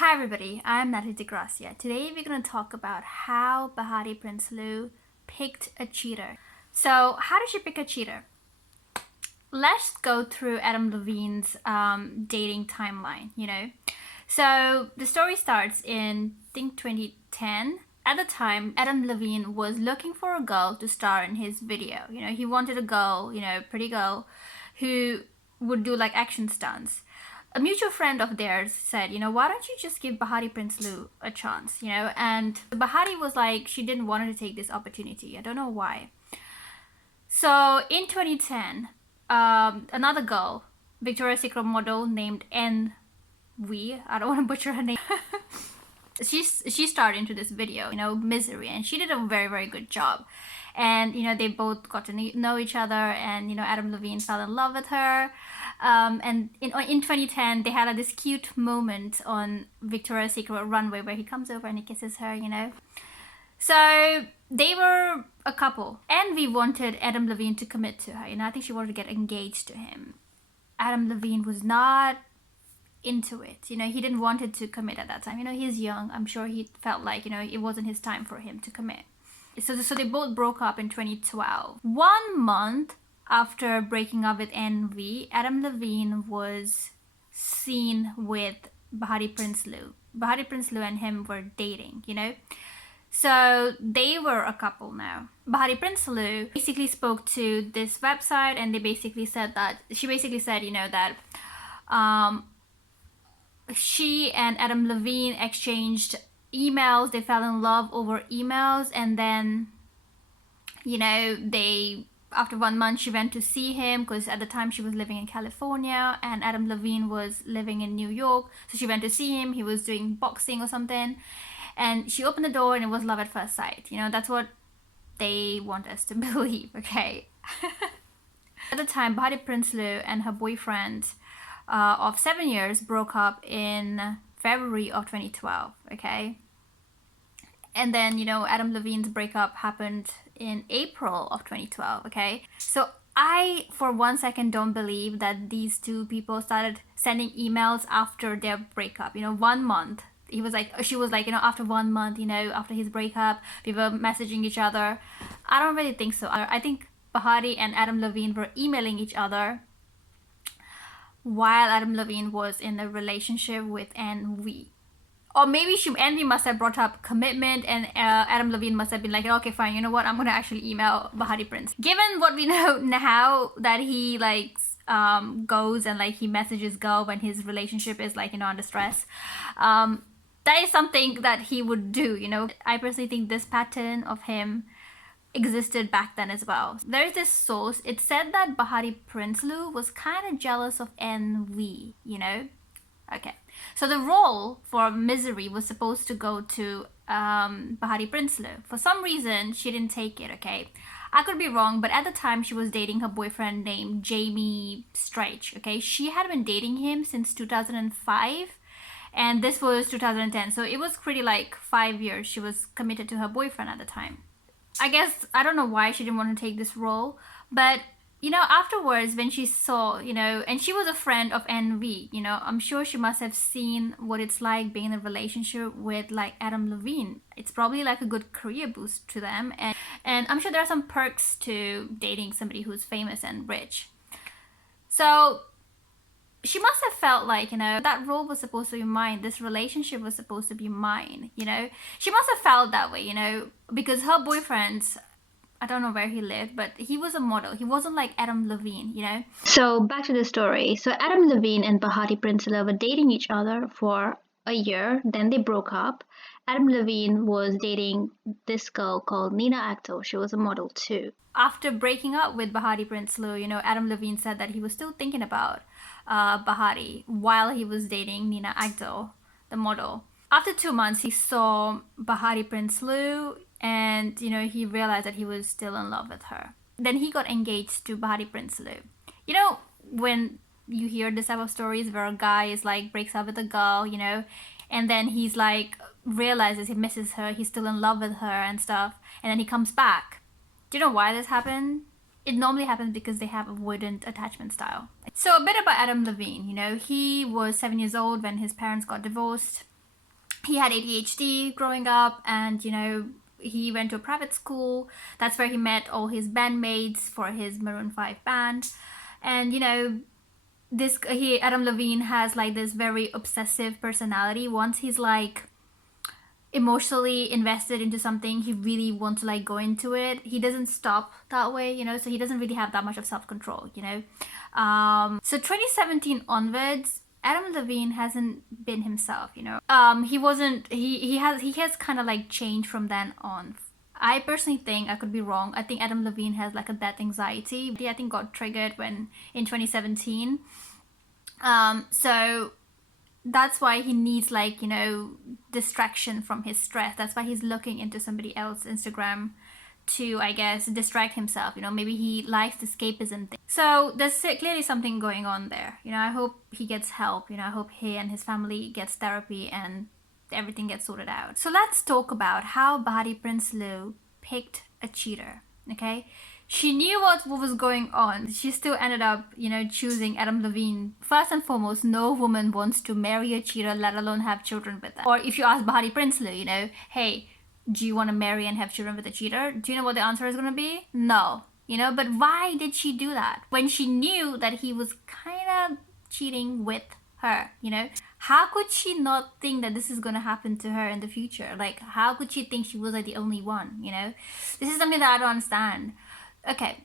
Hi everybody, I'm Natalie DeGracia. Today we're going to talk about how Behati Prinsloo picked a cheater. So how did she pick a cheater? Let's go through Adam Levine's dating timeline, So the story starts in, I think, 2010. At the time, Adam Levine was looking for a girl to star in his video. He wanted a girl, pretty girl, who would do like action stunts. A mutual friend of theirs said, why don't you just give Behati Prinsloo a chance, And Behati was like, she didn't want her to take this opportunity. I don't know why. So in 2010, another girl, Victoria's Secret model named NV, I don't want to butcher her name. she starred into this video, Misery, and she did a very, very good job. And, they both got to know each other, and, Adam Levine fell in love with her. And in 2010, they had this cute moment on Victoria's Secret runway where he comes over and he kisses her, So they were a couple. Envy wanted Adam Levine to commit to her. I think she wanted to get engaged to him. Adam Levine was not into it. He didn't want it to commit at that time. He's young. I'm sure he felt like, it wasn't his time for him to commit. So they both broke up in 2012. 1 month after breaking up with Envy, Adam Levine was seen with Behati Prinsloo. Behati Prinsloo and him were dating, So they were a couple now. Behati Prinsloo basically spoke to this website, and she basically said, that she and Adam Levine exchanged emails. They fell in love over emails, and then, after 1 month, she went to see him because at the time she was living in California and Adam Levine was living in New York. So she went to see him. He was doing boxing or something. And she opened the door and it was love at first sight. That's what they want us to believe, okay? At the time, Behati Prinsloo and her boyfriend of 7 years broke up in February of 2012, okay? And then, Adam Levine's breakup happened in April of 2012, okay? So I, for 1 second, don't believe that these two people started sending emails after their breakup, 1 month. She was like, after 1 month, after his breakup, we were messaging each other. I don't really think so. I think Behati and Adam Levine were emailing each other while Adam Levine was in a relationship with Envy. Or maybe Envy must have brought up commitment, and Adam Levine must have been like, okay, fine, you know what, I'm going to actually email Behati Prince. Given what we know now, that he goes and he messages girl when his relationship is under stress, that is something that he would do, I personally think this pattern of him existed back then as well. There is this source, it said that Behati Prinsloo was kind of jealous of Envy, Okay, so the role for Misery was supposed to go to Behati Prinsloo. For some reason, she didn't take it, okay? I could be wrong, but at the time, she was dating her boyfriend named Jamie Streich, okay? She had been dating him since 2005, and this was 2010. So it was pretty 5 years she was committed to her boyfriend at the time. I guess, I don't know why she didn't want to take this role, but afterwards when she saw, and she was a friend of Envy, I'm sure she must have seen what it's like being in a relationship with Adam Levine. It's probably a good career boost to them. And I'm sure there are some perks to dating somebody who's famous and rich. So she must have felt that role was supposed to be mine. This relationship was supposed to be mine, She must have felt that way, because her boyfriend, I don't know where he lived, but he was a model. He wasn't like Adam Levine, So back to the story. So Adam Levine and Behati Prinsloo were dating each other for a year. Then they broke up. Adam Levine was dating this girl called Nina Acto. She was a model too. After breaking up with Behati Prinsloo, Adam Levine said that he was still thinking about Behati while he was dating Nina Acto, the model. After 2 months, he saw Behati Prinsloo, and he realized that he was still in love with her. Then he got engaged to Behati Prinsloo. When you hear this type of stories where a guy is breaks up with a girl, and then he's realizes he misses her, he's still in love with her and stuff, and then he comes back. Do you know why this happened? It normally happens because they have avoidant attachment style. So a bit about Adam Levine, he was 7 years old when his parents got divorced. he had ADHD growing up, and he went to a private school. That's where he met all his bandmates for his Maroon 5 band. And this Adam Levine has like this very obsessive personality. Once he's like emotionally invested into something, he really wants to like go into it. He doesn't stop that way, so he doesn't really have that much of self-control. So 2017 onwards, Adam Levine hasn't been himself. He wasn't. He has kind of like changed from then on. I personally think, I could be wrong, I think Adam Levine has like a death anxiety. I think got triggered when in 2017. So that's why he needs like distraction from his stress. That's why he's looking into somebody else's Instagram to, I guess, distract himself. Maybe he likes escapism thing. So there's clearly something going on there. I hope he gets help. I hope he and his family gets therapy and everything gets sorted out. So let's talk about how Behati Prinsloo picked a cheater. Okay, she knew what was going on. She still ended up, choosing Adam Levine. First and foremost, no woman wants to marry a cheater, let alone have children with them. Or if you ask Behati Prinsloo, hey, do you want to marry and have children with a cheater? Do you know what the answer is going to be? No. But why did she do that? When she knew that he was kind of cheating with her, how could she not think that this is going to happen to her in the future? Like, how could she think she was like the only one, This is something that I don't understand. Okay,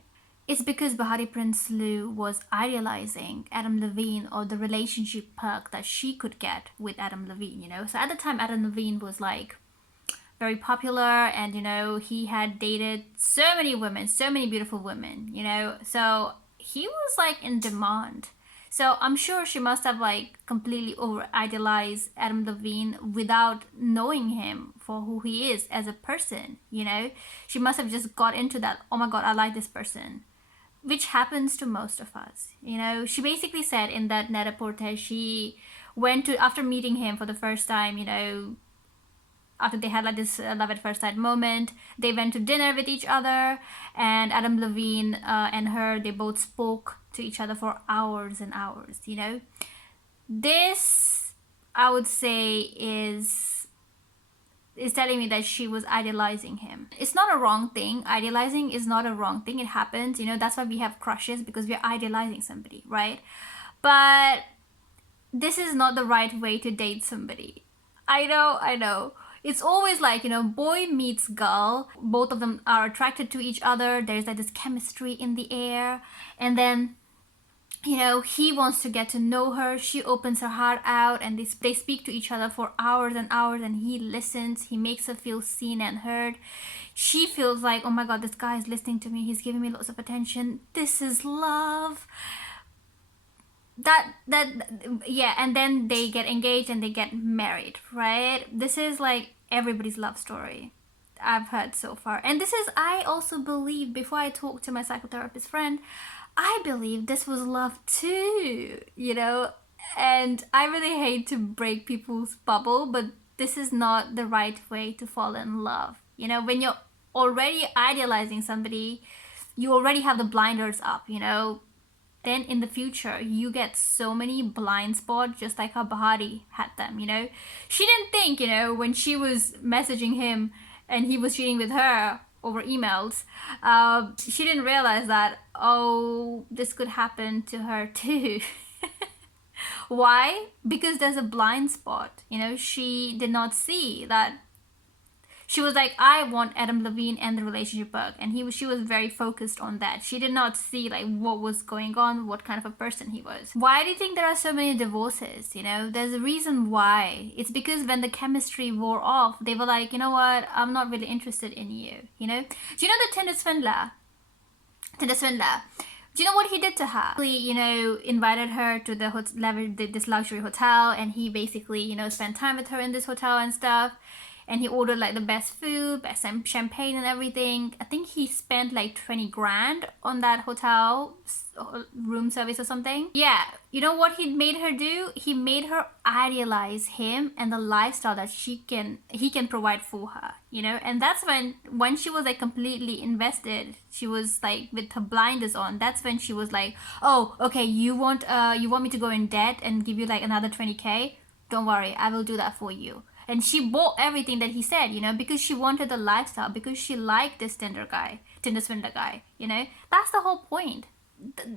it's because Behati Prinsloo was idealizing Adam Levine, or the relationship perk that she could get with Adam Levine, So at the time, Adam Levine was like very popular, and he had dated so many women, so many beautiful women, so he was like in demand. So I'm sure she must have like completely over idealized Adam Levine without knowing him for who he is as a person. She must have just got into that, oh my god, I like this person, which happens to most of us. She basically said in that net-a-porter, she went to, after meeting him for the first time, after they had like this love at first sight moment, they went to dinner with each other, and Adam Levine and her, they both spoke to each other for hours and hours. This, I would say, is telling me that she was idealizing him. It's not a wrong thing. Idealizing is not a wrong thing. It happens. That's why we have crushes, because we're idealizing somebody, right? But this is not the right way to date somebody. I know. It's always like, boy meets girl. Both of them are attracted to each other. There's like this chemistry in the air. And then, he wants to get to know her. She opens her heart out, and they speak to each other for hours and hours, and he listens. He makes her feel seen and heard. She feels like, oh my god, this guy is listening to me. He's giving me lots of attention. This is love. Yeah, and then they get engaged and they get married, right? This is like everybody's love story I've heard so far. And this is, I also believe, before I talked to my psychotherapist friend, I believe this was love too, and I really hate to break people's bubble, but this is not the right way to fall in love. When you're already idealizing somebody, you already have the blinders up, then in the future you get so many blind spots, just like how Behati had them. She didn't think, when she was messaging him and he was cheating with her over emails, she didn't realize that, oh, this could happen to her too. Why? Because there's a blind spot. She did not see that. She was like, I want Adam Levine and the relationship bug, and she was very focused on that. She did not see like what was going on, what kind of a person he was. Why do you think there are so many divorces? There's a reason why. It's because when the chemistry wore off, they were like, you know what, I'm not really interested in you. Do you know the Tinder swindler? Do you know what he did to her? He, invited her to this luxury hotel, and he basically, spent time with her in this hotel and stuff. And he ordered like the best food, best champagne and everything. I think he spent like 20 grand on that hotel room service or something. Yeah, you know what he made her do? He made her idealize him and the lifestyle that he can provide for her, And that's when she was like completely invested, she was like with her blinders on. That's when she was like, oh, okay, you want me to go in debt and give you like another 20k? Don't worry, I will do that for you. And she bought everything that he said, you know, because she wanted the lifestyle, because she liked this Tinder swindler guy, you know. That's the whole point.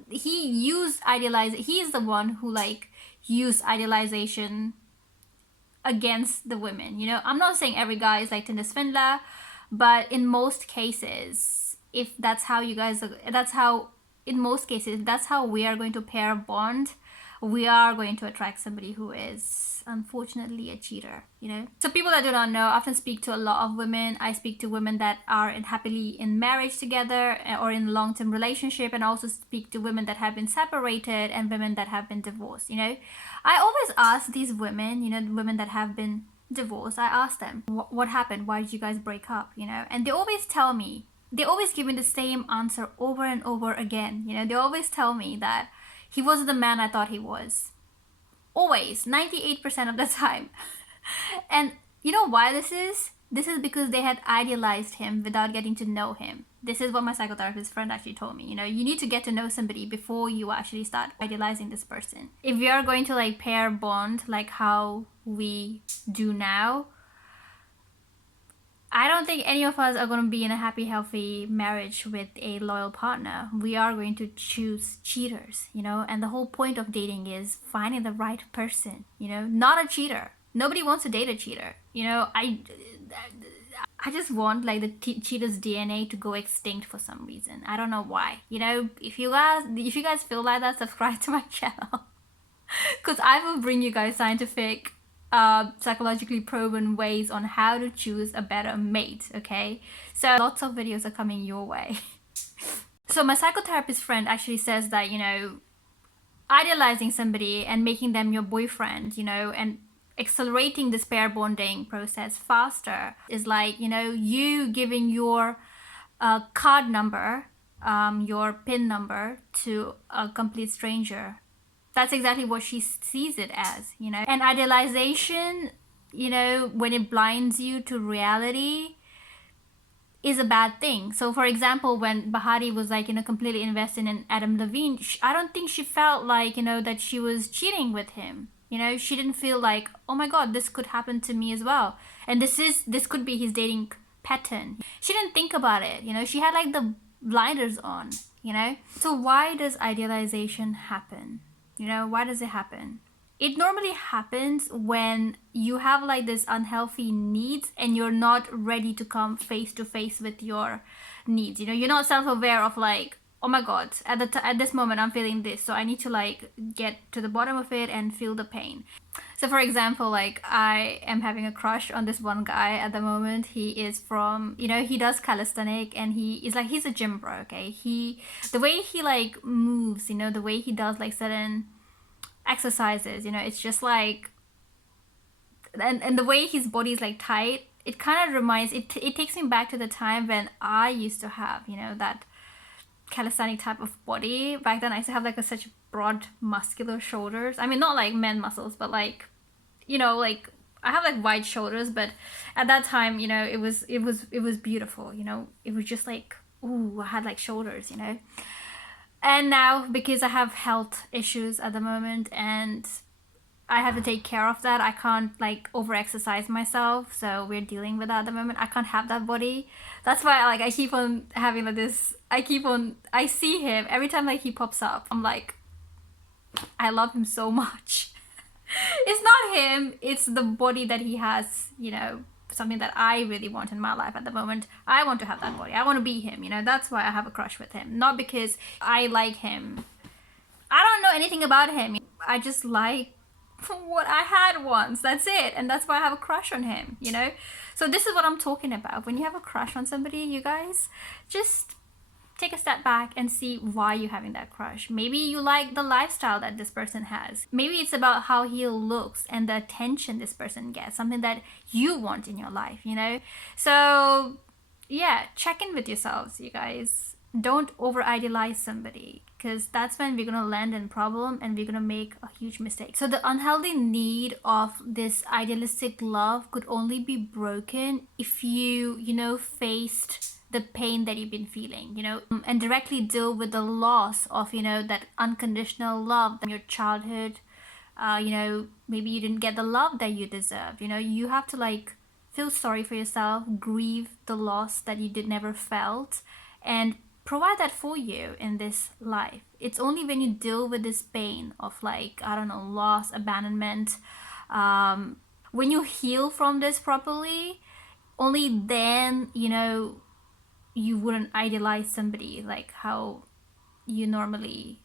He used he's the one who like used idealization against the women, you know. I'm not saying every guy is like Tinder swindler, but in most cases, if that's how you guys are, in most cases, that's how we are going to pair bond. We are going to attract somebody who is unfortunately a cheater, you know. So people that do not know, I often speak to a lot of women. I speak to women that are happily in marriage together or in a long-term relationship, and also speak to women that have been separated and women that have been divorced, you know. I always ask these women, you know, women that have been divorced, I ask them, what happened? Why did you guys break up, you know? And they always tell me, they always give me the same answer over and over again, you know. They always tell me that he wasn't the man I thought he was. Always, 98% of the time. And you know why this is? This is because they had idealized him without getting to know him. This is what my psychotherapist friend actually told me. You know, you need to get to know somebody before you actually start idealizing this person. If we are going to like pair bond like how we do now, I don't think any of us are going to be in a happy, healthy marriage with a loyal partner. We are going to choose cheaters, you know, and the whole point of dating is finding the right person, you know, not a cheater. Nobody wants to date a cheater, you know. I just want like the cheater's DNA to go extinct for some reason. I don't know why, you know. If you guys feel like that, subscribe to my channel because I will bring you guys scientific psychologically proven ways on how to choose a better mate. Okay, so lots of videos are coming your way. So my psychotherapist friend actually says that, you know, idealizing somebody and making them your boyfriend, you know, and accelerating this pair bonding process faster is like, you know, you giving your card number, your PIN number to a complete stranger. That's exactly what she sees it as, you know. And idealization, you know, when it blinds you to reality, is a bad thing. So for example, when Behati was like, you know, completely invested in Adam Levine, I don't think she felt like, you know, that she was cheating with him. You know, she didn't feel like, oh my god, this could happen to me as well, and this could be his dating pattern. She didn't think about it, you know. She had like the blinders on, you know. So why does idealization happen? You know, why does it happen? It normally happens when you have like this unhealthy needs and you're not ready to come face to face with your needs. You know, you're not self-aware of like, oh my god, at this moment I'm feeling this, so I need to like get to the bottom of it and feel the pain. So for example, like I am having a crush on this one guy at the moment. He is from, you know, he does calisthenics and he's a gym bro, okay? The way he like moves, you know, the way he does like certain exercises, you know, it's just like, and the way his body is like tight, it kind of reminds, it takes me back to the time when I used to have, you know, that calisthenic type of body. Back then I used to have like such broad muscular shoulders. I mean, not like men muscles, but like, you know, like I have like wide shoulders, but at that time, you know, it was beautiful, you know. It was just like, ooh, I had like shoulders, you know. And now, because I have health issues at the moment and I have to take care of that, I can't like over exercise myself, so we're dealing with that at the moment. I can't have that body. That's why like I keep on having like this, I see him every time like he pops up, I'm like, I love him so much. It's not him, it's the body that he has, you know, something that I really want in my life at the moment. I want to have that body. I want to be him, you know. That's why I have a crush with him. Not because I like him. I don't know anything about him. I just like what I had once. That's it. And that's why I have a crush on him, you know. So this is what I'm talking about. When you have a crush on somebody, you guys, just take a step back and see why you're having that crush. Maybe you like the lifestyle that this person has. Maybe it's about how he looks and the attention this person gets, something that you want in your life, you know. So yeah, check in with yourselves, you guys. Don't over idealize somebody, because that's when we're gonna land in problem and we're gonna make a huge mistake. So the unhealthy need of this idealistic love could only be broken if you know, faced the pain that you've been feeling, you know, and directly deal with the loss of, you know, that unconditional love from your childhood maybe you didn't get the love that you deserve. You have to like feel sorry for yourself, grieve the loss that you did never felt, and provide that for you in this life. It's only when you deal with this pain of, like, I don't know, loss, abandonment, when you heal from this properly, only then, you wouldn't idealize somebody like how you normally